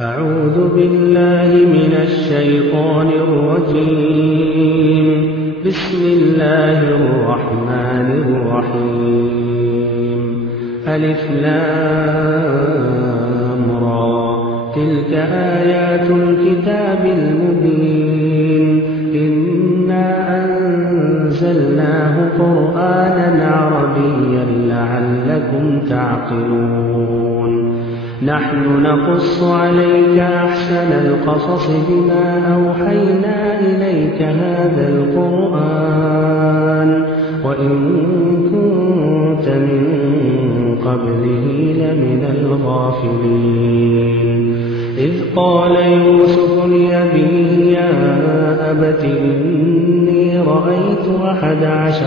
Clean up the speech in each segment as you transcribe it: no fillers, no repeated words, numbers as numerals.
أعوذ بالله من الشيطان الرجيم. بسم الله الرحمن الرحيم. ألف لام را، تلك آيات الكتاب المبين. إنا أنزلناه قرآنا عربيا لعلكم تعقلون. نحن نقص عليك أحسن القصص بما أوحينا إليك هذا القرآن وإن كنت من قبله لمن الغافلين. إذ قال يوسف لأبيه يا أبت إني رأيت 11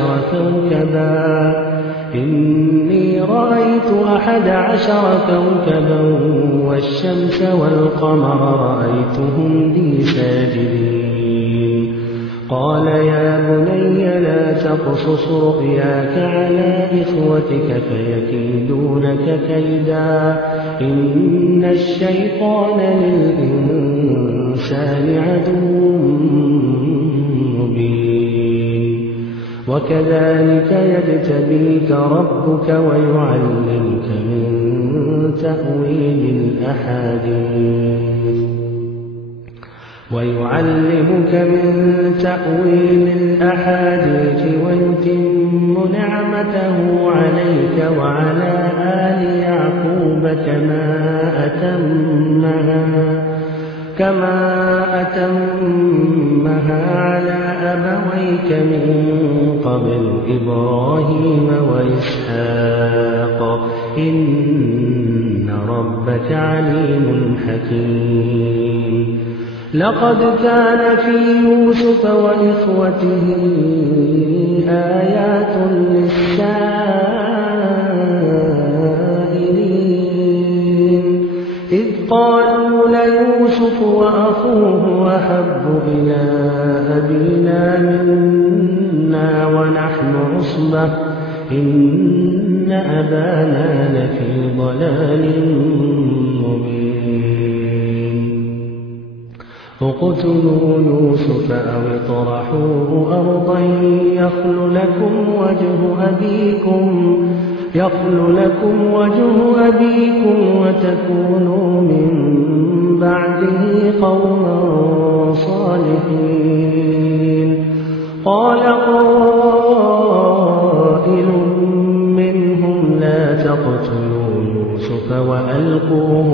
كوكبا والشمس والقمر رأيتهم لي ساجدين. قال يا بني لا تقصص رؤياك على إخوتك فيكيدونك كيدا إن الشيطان للإنسان عدو مبين. وكذلك يجتبيك ربك ويعلمك من تأويل الأحاديث ويتم نعمته عليك وعلى آل يعقوب كما أتمها على أبويك من قبل إبراهيم وإسحاق إن ربك عليم حكيم. لقد كان في يوسف وإخوته آيات للسائلين إذ قالوا ليوسف وأخوه أحب إلى أبينا منا ونحن عصبة إن أبانا لفي ضلال مبين. اقتلوا يوسف أو اطرحوه أرضا يخل لكم وجه أبيكم وتكونوا من بعده قوما صالحين. قال قائل منهم لا تقتلوا يوسف وألقوه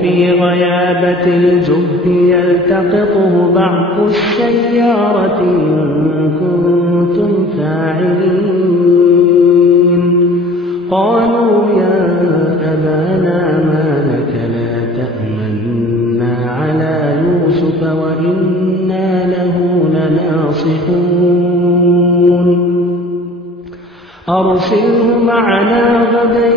في غيابة الجب يلتقطه بعض السيارة إن كنتم فاعلين. قالوا يا أبانا ما لك لا تأمنا على يوسف وإنا له لناصحون. أرسله معنا غدا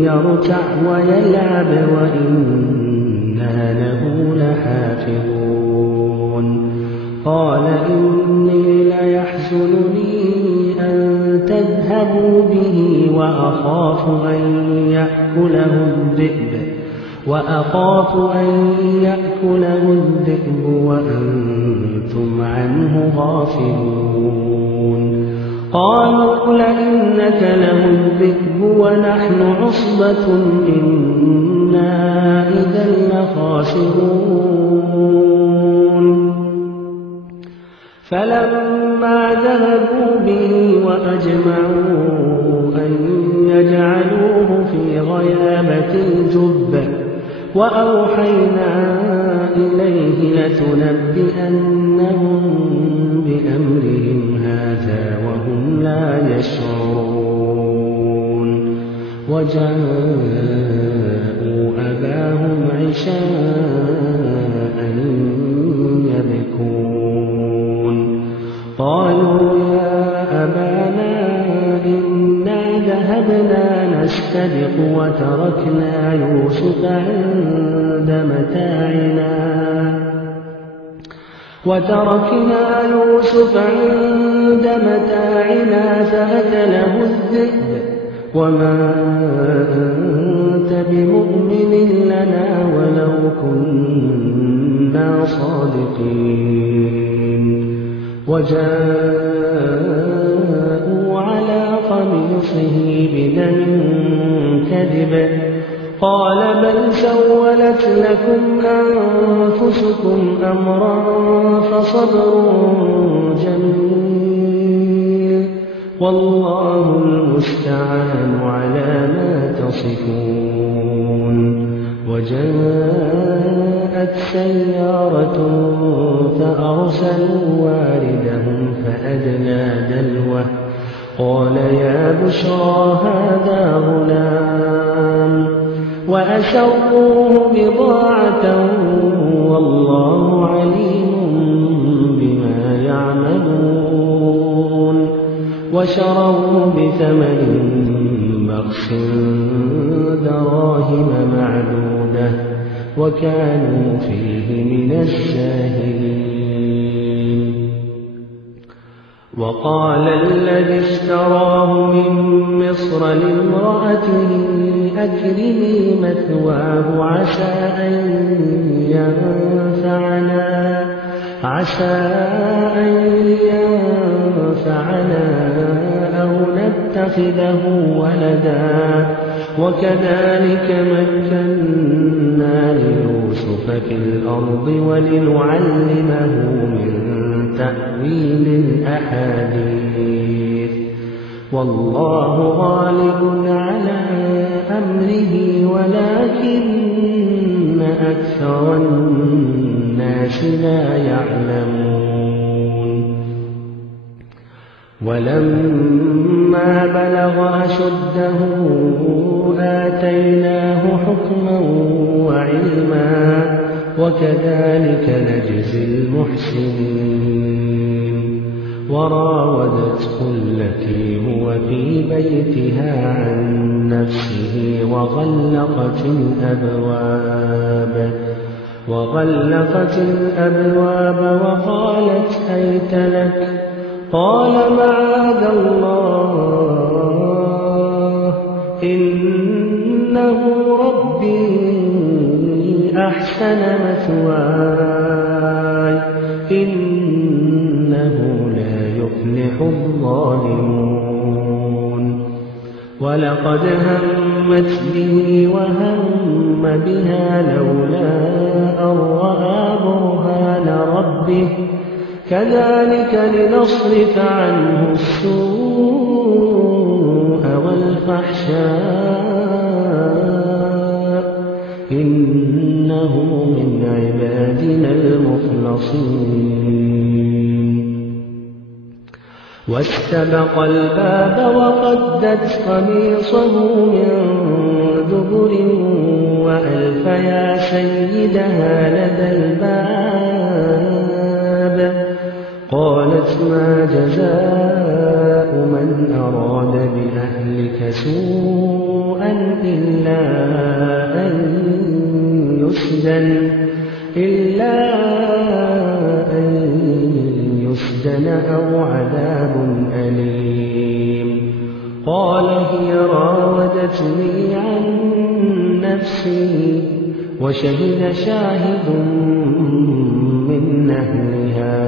يرتع ويلعب وإنا له لحافظون. قال إني ليحزنني أن تذهبوا به وأخاف أن يأكله الذئب وأنتم عنه غافلون. قالوا لئن له الذئب ونحن عصبة إنا إذا لخاسرون. فلما ذهبوا به وأجمعوا أن يجعلوه في غيابة الجب وأوحينا إليه لتنبئنهم بأمرهم هذا وهم لا يشعرون. وجاءوا أباهم عشاء يبكون. قالوا يا أبانا إنا ذهبنا نستبق وتركنا يوسف عند متاعنا فأكله الذئب وما أنت بمؤمن لنا ولو كنا صادقين. وجاءوا على قميصه بدم كذب قال بل سولت لكم أنفسكم أمرا فصبر جميل والله المستعان على ما تصفون. وجاءت سيارة فأرسلوا واردهم فأدلى دلوه قال يا بشرى هذا غلام وأسروه بضاعة والله عليم بما يعملون. وشروه بثمن بخس دراهم معدودة وكانوا فيه من الزاهدين. وقال الذي اشتراه من مصر لامرأته أكرمي مثواه عسى أن ينفعنا أو نتخذه ولدا وكذلك مكنا ليوسف في الأرض ولنعلمه من تأويل الأحاديث والله غالب على أمره ولكن أكثر الناس لا يعلمون. ولما بلغ أشده آتيناه حكما وعلما وكذلك نجزي المحسنين. وراودته التي هو في بيتها عن نفسه وغلقت الأبواب وقالت هيت لك قال معاذ الله إنه ربي أحسن مثواي إنه لا يفلح الظالمون. ولقد همت به وهم بها لولا أن رأى برهان ربه كذلك لنصرف عنه السوء والفحشاء إنه من عبادنا المخلصين. واستبق الباب وقدت قميصه من دبر وألف يا سيدها لدى الباب قالت ما جزاء من أراد بأهلك سوءا إلا أن يسجن أو عذاب أليم. قال هي راودتني عن نفسي وشهد شاهد من أهلها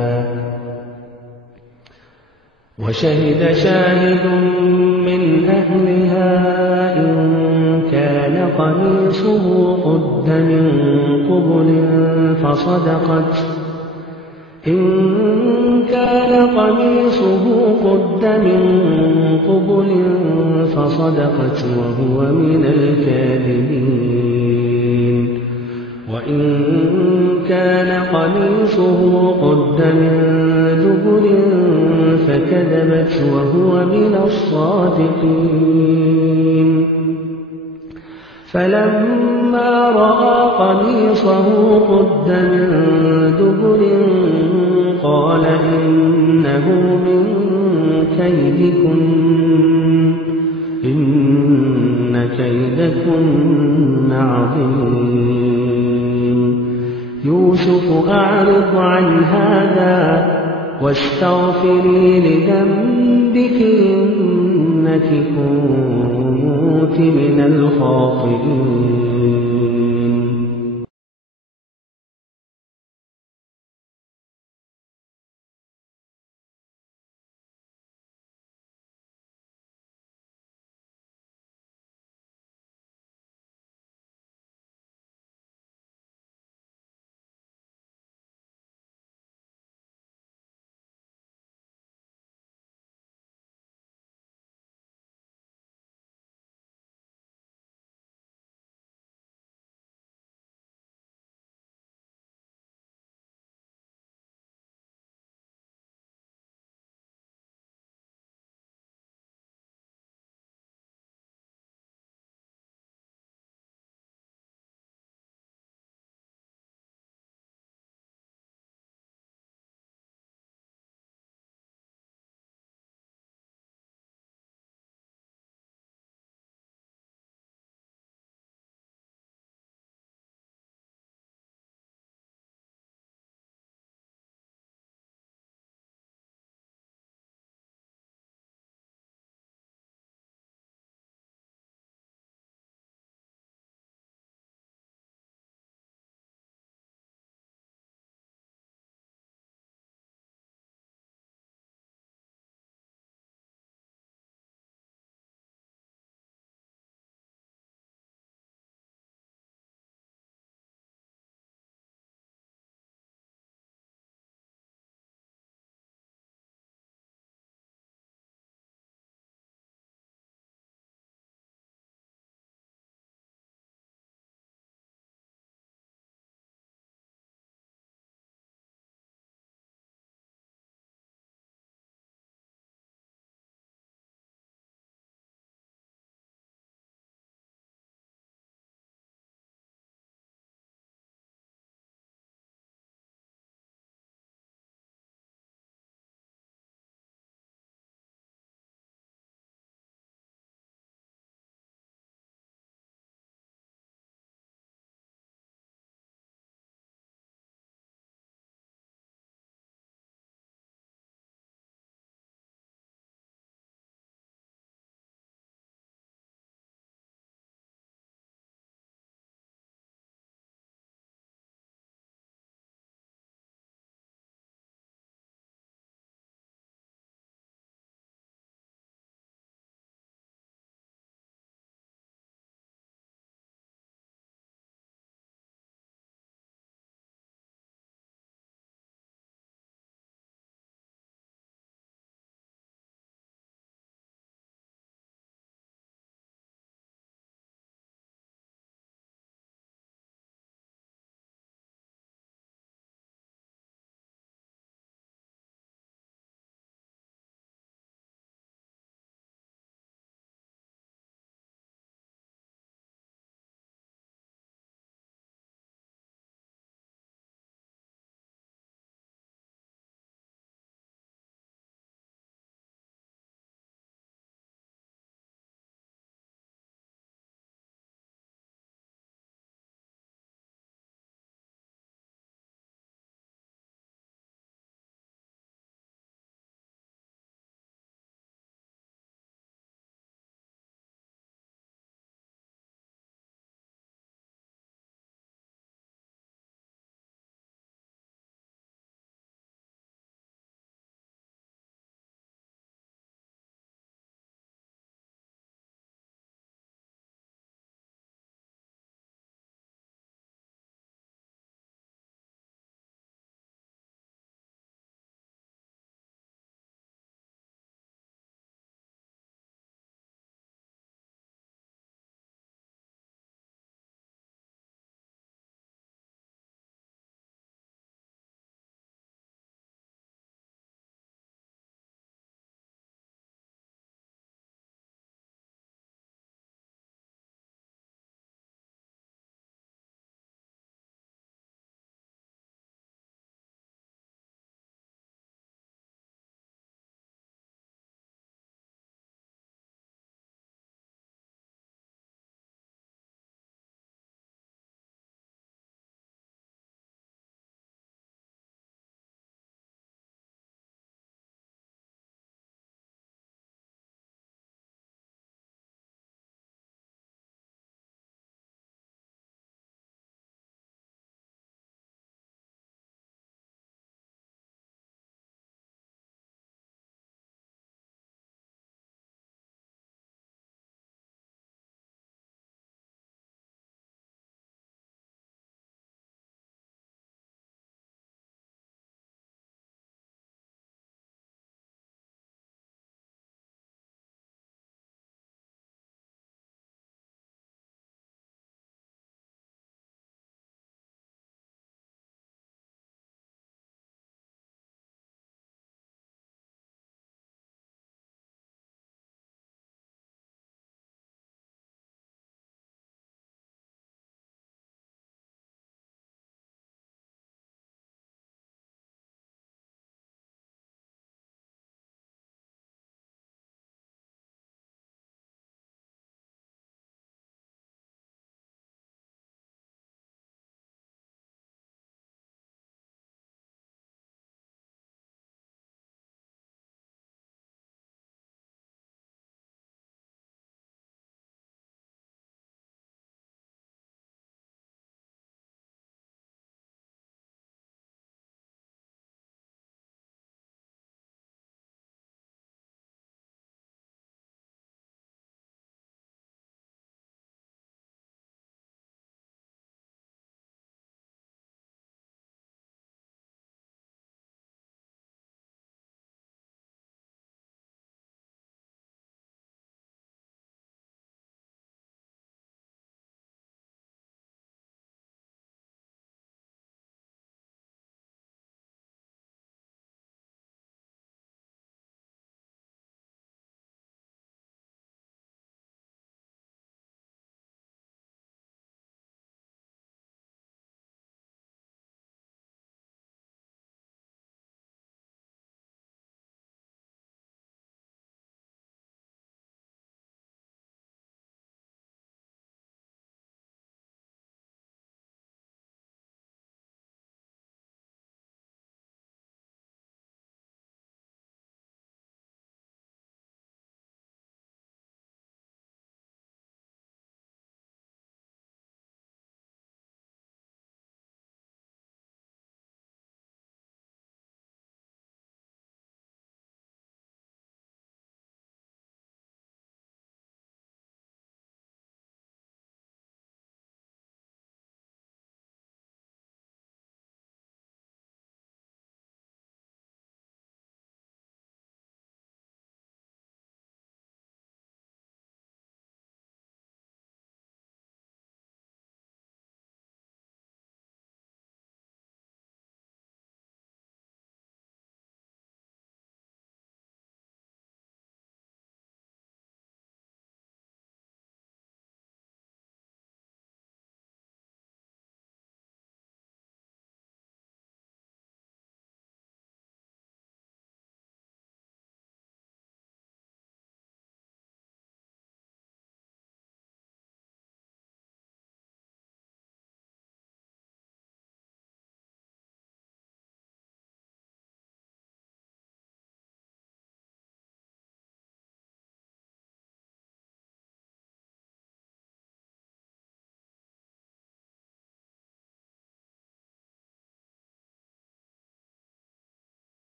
إن كان قميصه قد من قبل فصدقت وهو من الكاذبين. وإن كان قميصه قد من دبر فكذبت وهو من الصادقين. فلما رأى قميصه قد من دبر قال إنه من كيدكن إن كيدكن عظيم. يوسف أعرض عن هذا واستغفري لذنبك إنك كنت من الخاطئين